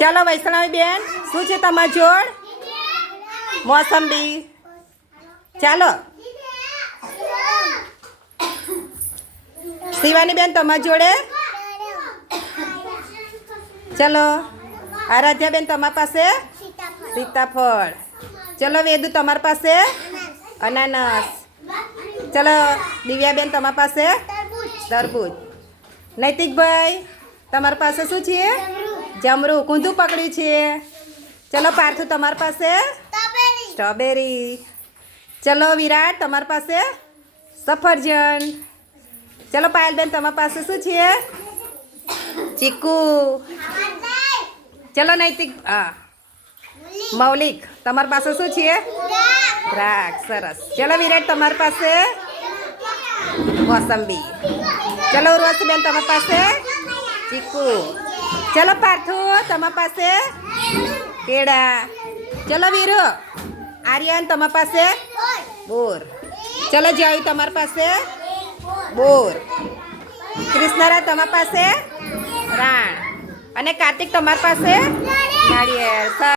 ચાલો વૈષ્ણવી બેન, શું છે તમારી જોડ? મોસંબી. ચાલો શિવાની બેન, તમારી જોડે? ચલો આરાધ્યા બેન, તમારી પાસે? સીતાફળ. ચલો વેદુ, તમારી પાસે? અનાનસ. ચલો દિવ્યા બેન, તમારી પાસે? તરબૂચ. નૈતિકભાઈ, તમારી પાસે શું છે? જમરૂ. કૂંધું પકડ્યું છે. ચલો પાર્થુ, તમારી પાસે? સ્ટ્રોબેરી. ચલો વિરાટ, તમારી પાસે? સફરજન. ચલો પાયલબેન, તમારી પાસે શું છે? ચીકુ. ચલો નૈતિક, હા મૌલિક, તમારી પાસે શું છે? દ્રાક્ષ. સરસ. ચલો વિરાટ, તમારી પાસે? મોસંબી. ચલો ઉર્વશીબેન, તમારી પાસે? ચીકુ. ચલો પાર્થુ, તમારી પાસે? કેળા. ચલો વીરુ. આર્યન, તમારી પાસે? બોર. ચલો જય, તમારી પાસે? બોર. કૃષ્ણરાજ, તમારી પાસે? રાણ. અને કાર્તિક, તમારી પાસે? નાળિયેર.